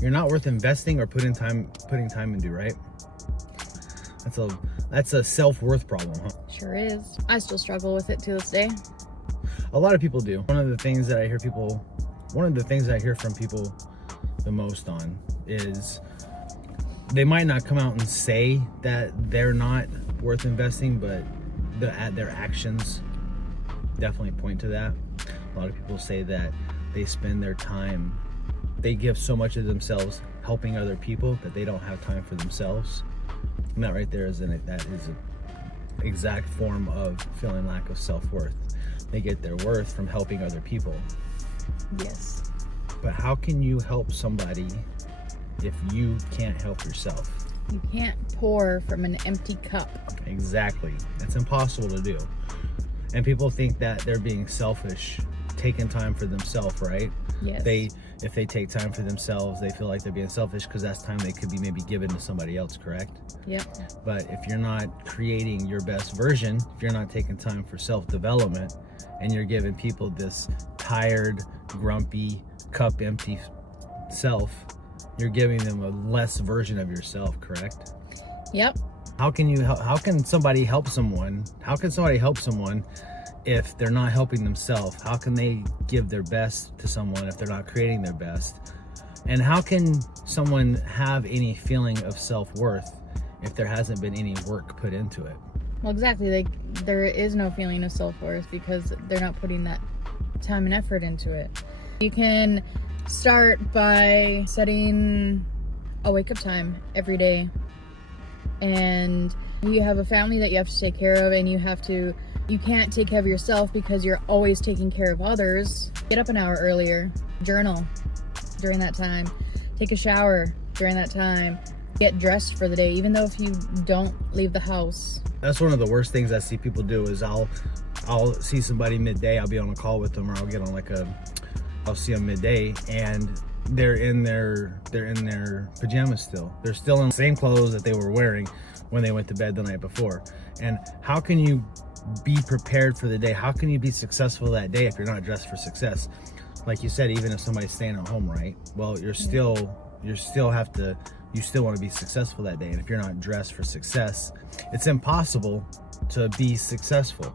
you're not worth investing or putting time into, right? That's a self-worth problem, huh? Sure is. I still struggle with it to this day. A lot of people do. One of the things that I hear from people the most on is they might not come out and say that they're not worth investing, but their actions definitely point to that. A lot of people say that they spend their time, they give so much of themselves helping other people that they don't have time for themselves. And that right there that is an exact form of feeling lack of self-worth. They get their worth from helping other people. Yes. But how can you help somebody if you can't help yourself? You can't pour from an empty cup. Exactly. That's impossible to do. And people think that they're being selfish, taking time for themselves, right? Yes. If they take time for themselves, they feel like they're being selfish because that's time they could be maybe given to somebody else, correct? Yep. But if you're not creating your best version, if you're not taking time for self-development, and you're giving people this tired, grumpy, cup empty self, you're giving them a less version of yourself, correct? Yep. How can somebody help someone? How can somebody help someone if they're not helping themselves? How can they give their best to someone if they're not creating their best? And how can someone have any feeling of self-worth if there hasn't been any work put into it? Well, exactly. There is no feeling of self-worth because they're not putting that time and effort into it. You can start by setting a wake-up time every day. And you have a family that you have to take care of, and you can't take care of yourself because you're always taking care of others. Get up an hour earlier, journal during that time, take a shower during that time, get dressed for the day, even though if you don't leave the house. That's one of the worst things I see people do is I'll see somebody midday, I'll be on a call with them, or I'll get on I'll see them midday, and they're in their pajamas still. They're still in the same clothes that they were wearing when they went to bed the night before. And how can you be prepared for the day? How can you be successful that day if you're not dressed for success? Like you said, even if somebody's staying at home, right? Well, you still want to be successful that day. And if you're not dressed for success, it's impossible to be successful.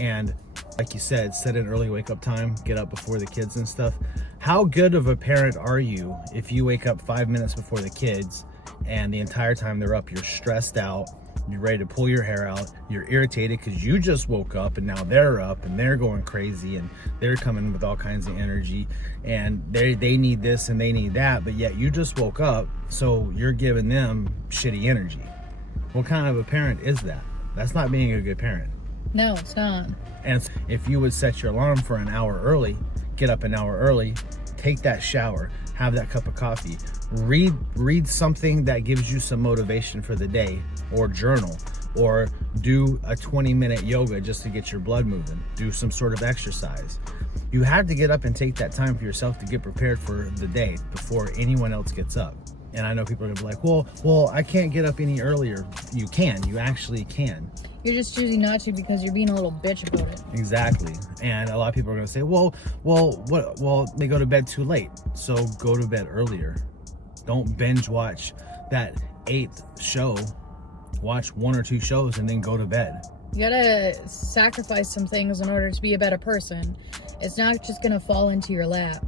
And like you said, set an early wake up time, get up before the kids and stuff. How good of a parent are you if you wake up 5 minutes before the kids and the entire time they're up, you're stressed out, you're ready to pull your hair out, you're irritated because you just woke up and now they're up and they're going crazy and they're coming with all kinds of energy and they need this and they need that, but yet you just woke up, so you're giving them shitty energy. What kind of a parent is that? That's not being a good parent. No, it's not. And if you would set your alarm for an hour early, get up an hour early, take that shower, have that cup of coffee, read something that gives you some motivation for the day, or journal, or do a 20-minute yoga just to get your blood moving, do some sort of exercise. You have to get up and take that time for yourself to get prepared for the day before anyone else gets up. And I know people are gonna be like, well, I can't get up any earlier. You actually can. You're just choosing not to because you're being a little bitch about it. Exactly. And a lot of people are going to say, well, they go to bed too late. So go to bed earlier. Don't binge watch that 8th show. Watch 1 or 2 shows and then go to bed. You gotta sacrifice some things in order to be a better person. It's not just gonna fall into your lap.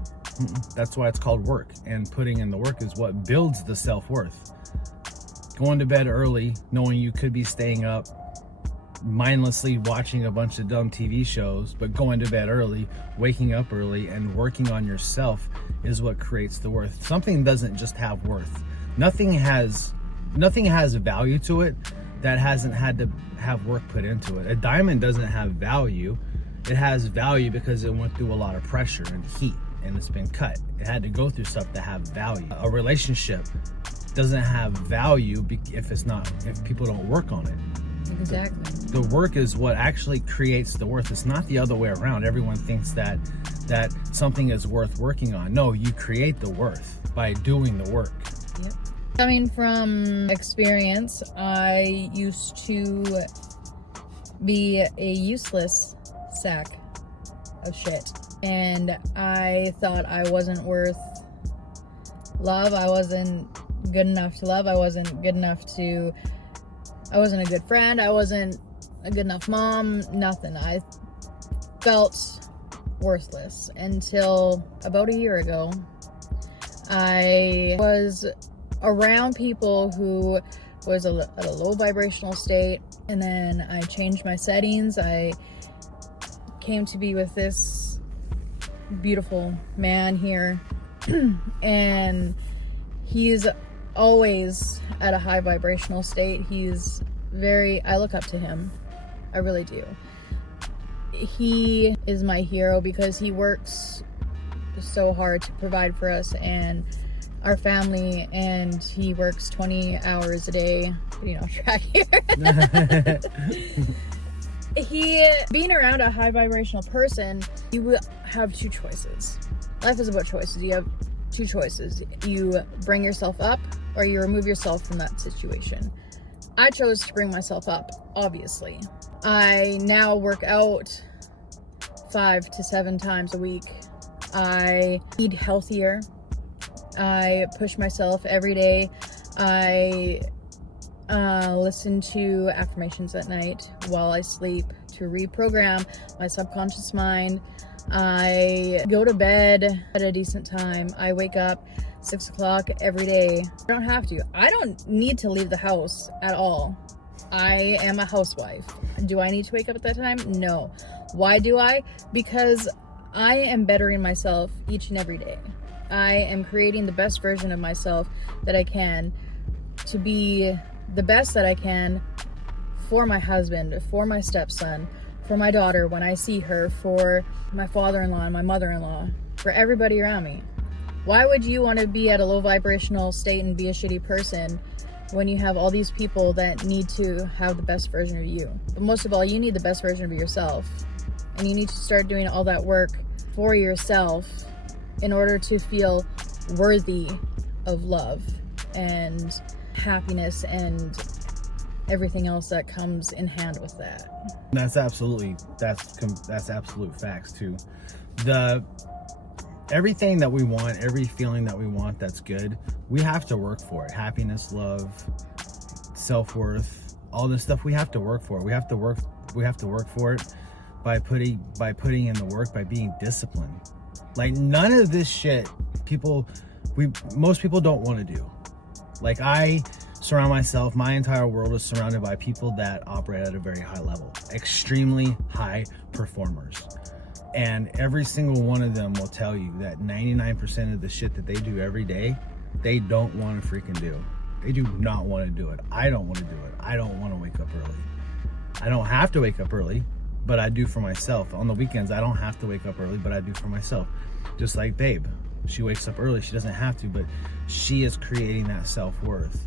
That's why it's called work. And putting in the work is what builds the self-worth. Going to bed early, knowing you could be staying up, mindlessly watching a bunch of dumb TV shows, but going to bed early, waking up early, and working on yourself is what creates the worth. Something doesn't just have worth. Nothing has value to it that hasn't had to have work put into it. A diamond doesn't have value. It has value because it went through a lot of pressure and heat, and it's been cut. It had to go through stuff to have value. A relationship doesn't have value if people don't work on it. Exactly. The work is what actually creates the worth. It's not the other way around. Everyone thinks that something is worth working on. No, you create the worth by doing the work. Yep. Coming from experience, I used to be a useless sack of shit. And I thought I wasn't worth love. I wasn't good enough to love. I wasn't a good friend. I wasn't a good enough mom. Nothing. I felt worthless until about a year ago. I was around people who was at a low vibrational state, and then I changed my settings. I came to be with this beautiful man here, and he's always at a high vibrational state. I look up to him. I really do. He is my hero because he works so hard to provide for us and our family, and he works 20 hours a day. Getting off track here. Being around a high vibrational person, you will have two choices. Life is about choices. You have two choices. You bring yourself up or you remove yourself from that situation. I chose to bring myself up, obviously. I now work out 5 to 7 times a week. I eat healthier. I push myself every day. I listen to affirmations at night while I sleep to reprogram my subconscious mind. I go to bed at a decent time. I wake up 6 o'clock every day. I don't have to. I don't need to leave the house at all. I am a housewife. Do I need to wake up at that time? No. Why do I? Because I am bettering myself each and every day. I am creating the best version of myself that I can to be the best that I can for my husband, for my stepson, for my daughter when I see her, for my father-in-law and my mother-in-law, for everybody around me. Why would you want to be at a low vibrational state and be a shitty person when you have all these people that need to have the best version of you? But most of all, you need the best version of yourself. And you need to start doing all that work for yourself in order to feel worthy of love and happiness and everything else that comes in hand with that. That's absolute facts too. Everything that we want, every feeling that we want that's good, we have to work for it. Happiness, love, self-worth, all this stuff we have to work for. We have to work for it by putting in the work, by being disciplined. Like, none of this shit most people don't want to do. Like, I surround myself, my entire world is surrounded by people that operate at a very high level, extremely high performers. And every single one of them will tell you that 99% of the shit that they do every day, they don't want to freaking do. They do not want to do it. I don't want to do it. I don't want to wake up early. I don't have to wake up early, but I do for myself. On the weekends, I don't have to wake up early, but I do for myself. Just like Babe. She wakes up early. She doesn't have to, but she is creating that self-worth.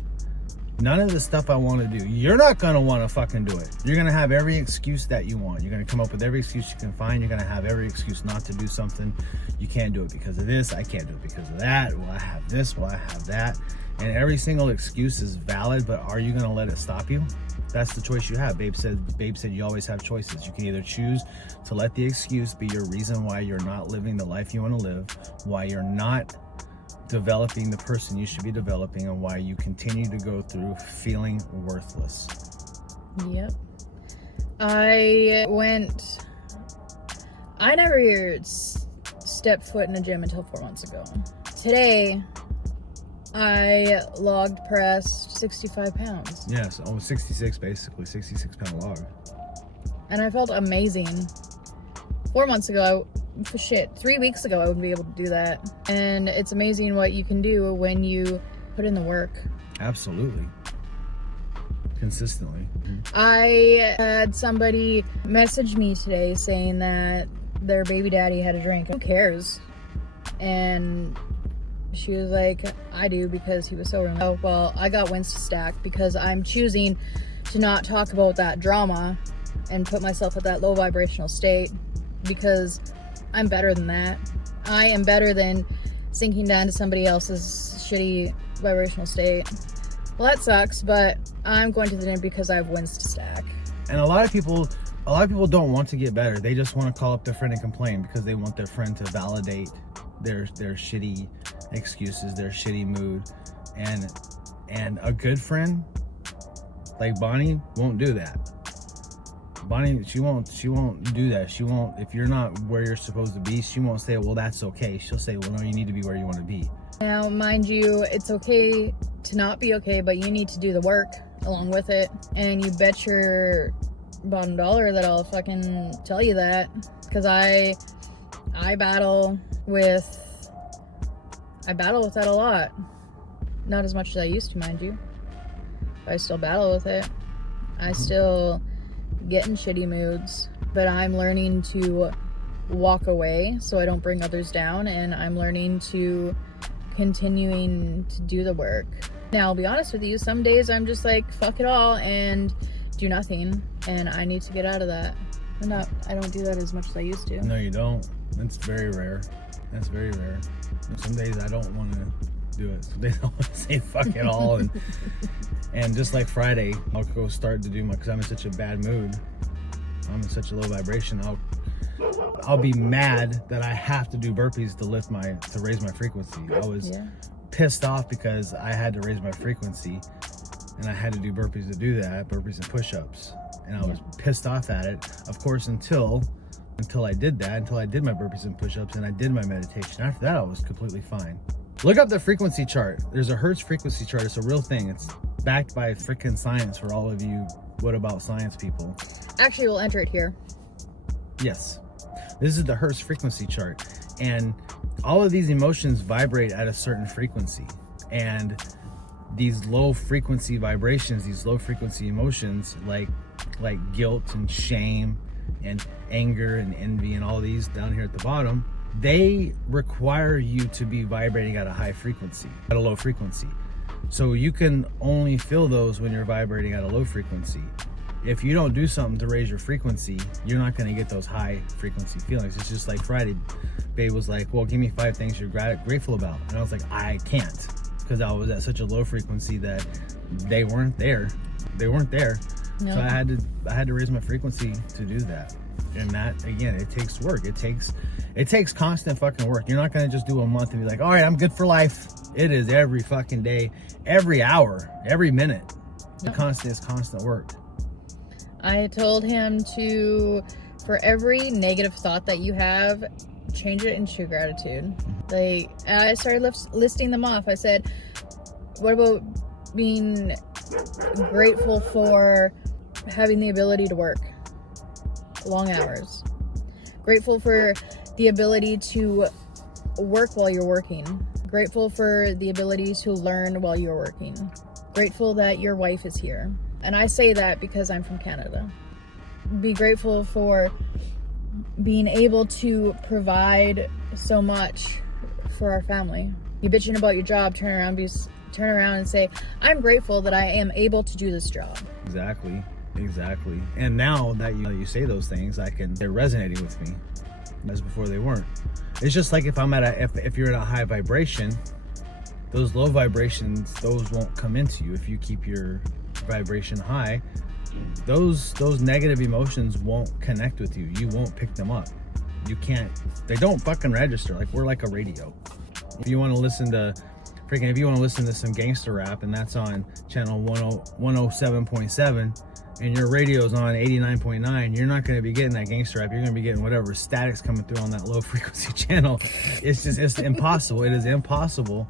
None of the stuff I want to do, you're not going to want to fucking do it. You're going to have every excuse that you want. You're going to come up with every excuse you can find. You're going to have every excuse not to do something. You can't do it because of this. I can't do it because of that. Well, I have this. Well, I have that. And every single excuse is valid, but are you going to let it stop you? That's the choice you have. Babe said you always have choices. You can either choose to let the excuse be your reason why you're not living the life you want to live, why you're not developing the person you should be developing, and why you continue to go through feeling worthless. Yep. I never stepped foot in a gym until 4 months ago. Today, I log pressed 65 pounds. Yes, almost 66 basically, 66 pound log. And I felt amazing. 4 months ago, 3 weeks ago, I wouldn't be able to do that. And it's amazing what you can do when you put in the work. Absolutely. Consistently. I had somebody message me today saying that their baby daddy had a drink. Who cares? And she was like, I do, because he was so wrong. Oh, well, I got wins to stack because I'm choosing to not talk about that drama and put myself at that low vibrational state, because I'm better than that. I am better than sinking down to somebody else's shitty vibrational state. Well, that sucks, but I'm going to the gym because I have wins to stack. And a lot of people don't want to get better. They just want to call up their friend and complain because they want their friend to validate their shitty excuses, their shitty mood, and a good friend like Bonnie won't do that. Bonnie, she won't do that. She won't, if you're not where you're supposed to be, she won't say, well, that's okay. She'll say, well, no, you need to be where you want to be. Now, mind you, it's okay to not be okay, but you need to do the work along with it. And you bet your bottom dollar that I'll fucking tell you that. Because I battle with that a lot. Not as much as I used to, mind you. But I still battle with it. I still get in shitty moods, but I'm learning to walk away so I don't bring others down, and I'm learning to continuing to do the work. Now, I'll be honest with you, some days I'm just like, fuck it all and do nothing, and I need to get out of that. I don't do that as much as I used to. No, you don't. That's very rare. That's very rare. Some days I don't want to do it. Some days I want to say fuck it all. And just like Friday, I'll go start to do because I'm in such a bad mood. I'm in such a low vibration. I'll be mad that I have to do burpees to raise my frequency. I was pissed off because I had to raise my frequency, and I had to do burpees to do that, burpees and push-ups. And I was pissed off at it, of course, until I did that, until I did my burpees and push-ups and I did my meditation. After that, I was completely fine. Look up the frequency chart. There's a Hertz frequency chart. It's a real thing. It's backed by freaking science for all of you what about science people. Actually, we'll enter it here. Yes. This is the Hertz frequency chart. And all of these emotions vibrate at a certain frequency. And these low frequency vibrations, these low frequency emotions like guilt and shame and anger and envy and all these down here at the bottom, they require you to be vibrating at a high frequency, at a low frequency. So you can only feel those when you're vibrating at a low frequency. If you don't do something to raise your frequency, you're not going to get those high frequency feelings. It's just like Friday, Babe was like, well, give me 5 things you're grateful about. And I was like, I can't, because I was at such a low frequency that they weren't there. They weren't there. No. So I had to raise my frequency to do that. And that, again, it takes work. It takes constant fucking work. You're not going to just do a month and be like, all right, I'm good for life. It is every fucking day, every hour, every minute. It's constant work. I told him for every negative thought that you have, change it into gratitude. Like, I started listing them off. I said, what about being grateful for having the ability to work long hours? Grateful for the ability to work while you're working. Grateful for the ability to learn while you're working. Grateful that your wife is here. And I say that because I'm from Canada. Be grateful for being able to provide so much for our family. You bitching about your job, turn around and say, I'm grateful that I am able to do this job. Exactly. And now that you say those things, they're resonating with me. As before they weren't. It's just like if you're at a high vibration, those low vibrations, those won't come into you. If you keep your vibration high, those negative emotions won't connect with you. You won't pick them up. You can't, they don't fucking register. Like, we're like a radio. If you want to listen to some gangster rap, and that's on channel 107.7, and your radio's on 89.9, you're not going to be getting that gangster rap. You're going to be getting whatever static's coming through on that low frequency channel. It's impossible. It is impossible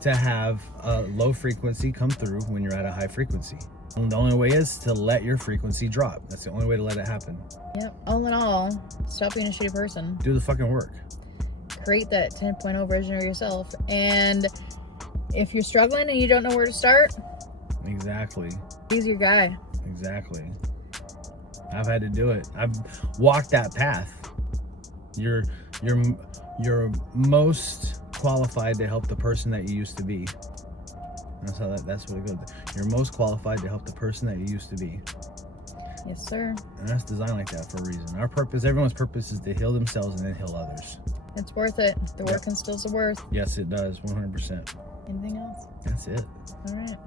to have a low frequency come through when you're at a high frequency. And the only way is to let your frequency drop. That's the only way to let it happen. Yep. All in all, stop being a shitty person. Do the fucking work. Create that 10.0 version of yourself. And if you're struggling and you don't know where to start, exactly. He's your guy. Exactly. I've had to do it. I've walked that path. You're most qualified to help the person that you used to be. That's what it goes. You're most qualified to help the person that you used to be. Yes, sir. And that's designed like that for a reason. Everyone's purpose is to heal themselves and then heal others. It's worth it. The work instills the worth. Yes, it does. 100%. Anything else? That's it. All right.